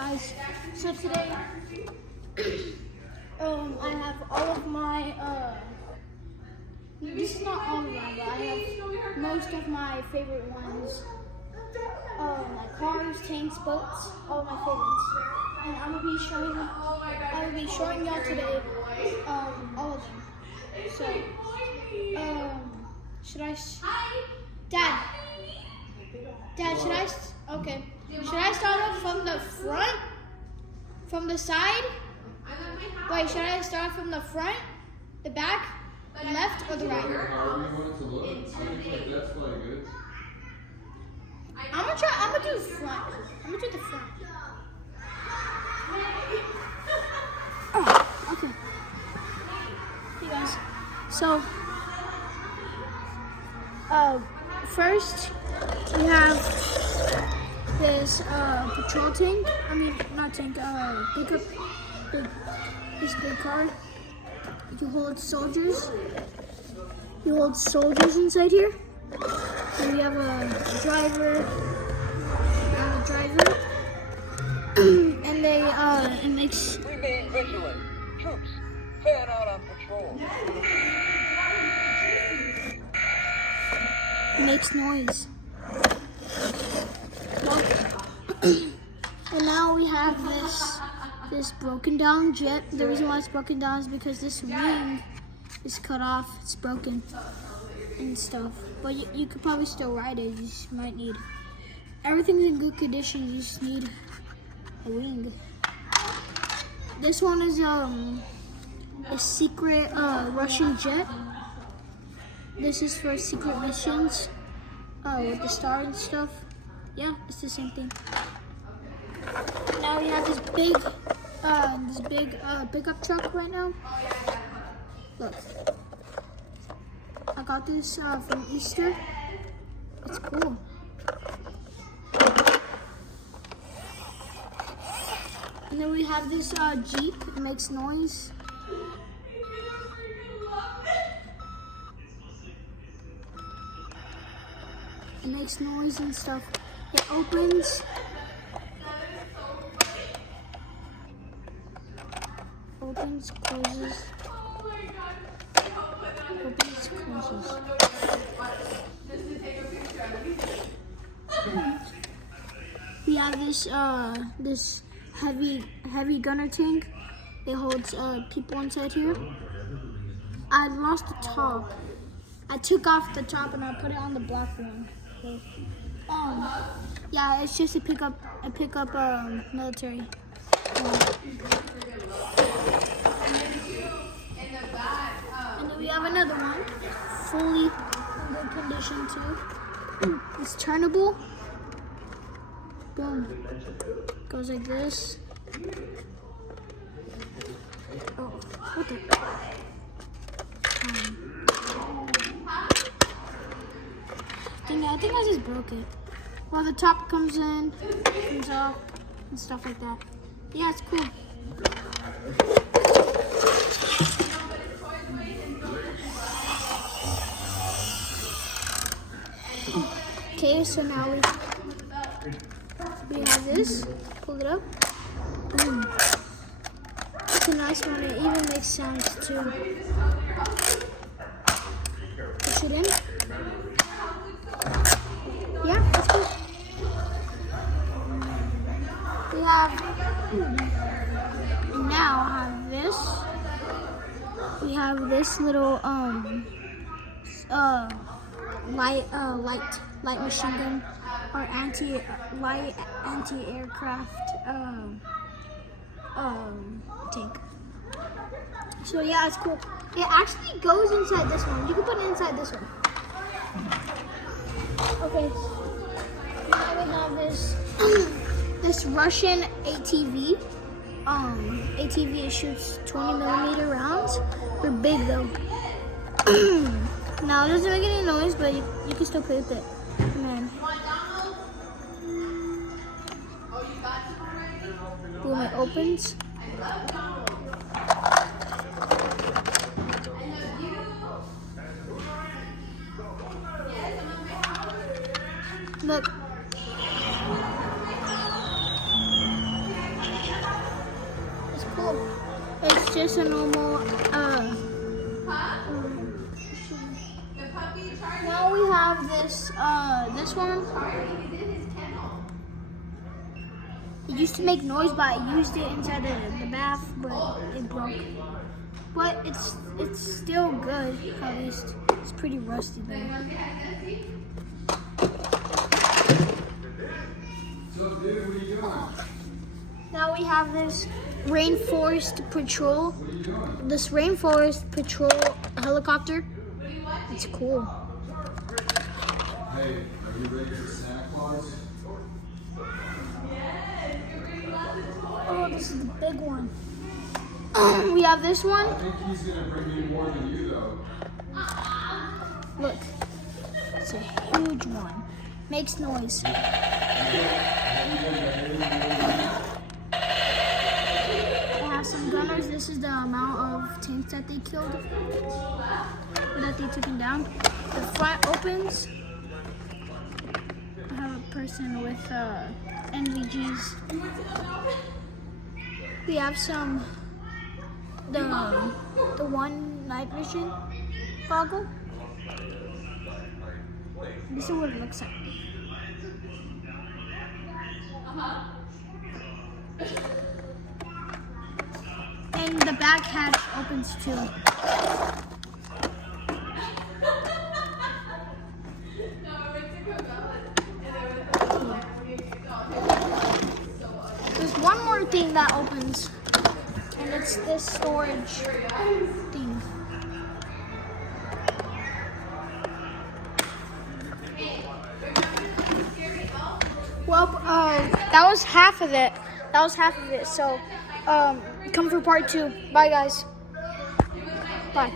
guys, so today I have all of my this is not all of them, but I have most of my favorite ones, like cars, tanks, boats, all of my favorites, and I will be showing y'all today all of them. So should I Dad, okay. Should I start off from the front? From the side? Wait, should I start from the front, the back, the left, or the right? However you want it to look. I think like that's probably good. I'm gonna do the front. I'm gonna do the front. Oh, okay. Hey guys. So, first we have this patrol tank. I mean, not tank. This big car. You hold soldiers. You hold soldiers inside here. And we have a driver. And they it makes. Remain vigilant. Troops, fan out on patrol. Makes noise. And now we have this broken down jet. The reason why it's broken down is because this wing is cut off. It's broken and stuff. But you could probably still ride it. You just might need. Everything's in good condition. You just need a wing. This one is a secret Russian jet. This is for secret missions with the star and stuff. Yeah, it's the same thing. Now we have this big pickup truck right now. Look, I got this from Easter. It's cool. And then we have this Jeep. It makes noise. It makes noise and stuff. It opens. Opens, closes. Opens, closes. We have this heavy gunner tank. It holds people inside here. I lost the top. I took off the top and I put it on the black one. So, yeah, it's just a pickup military. And then we have another one, fully in good condition too. It's turnable. Boom. Goes like this. Oh, what the? I think I just broke it. Well, the top comes in, comes off, and stuff like that. Yeah, it's cool. Okay, so now we have this. Pull it up. Boom. It's a nice one. It even makes sounds too. Push it in. Yeah, that's good. We have now have this. We have this little light machine gun or anti-aircraft tank. So yeah, it's cool. It actually goes inside this one. You can put it inside this one. Okay, now we have this this Russian ATV. ATV, it shoots 20mm rounds. They're big though. Now it doesn't make any noise, but you can still play with it. Man. Boom, it opens. Look. just a normal. Now we have this. This one. It used to make noise, but I used it inside the bath, but it broke. But it's still good. At least it's pretty rusty though. So, dude, what are you doing? Now we have this Rainforest Patrol. What are you doing? This Rainforest Patrol helicopter. It's cool. Hey, are you ready for Santa Claus? Oh, this is the big one. We have this one. I think he's gonna bring you more than you, though. Look, it's a huge one. Makes noise. I have some gunners. This is the amount of tanks that they killed, that they took down. The front opens. I have a person with NVGs. We have some the one night vision goggle. This is what it looks like. And the back hatch opens too. There's one more thing that opens, and it's this storage thing. Well, that was half of it. So, come for part 2. Bye, guys. Bye.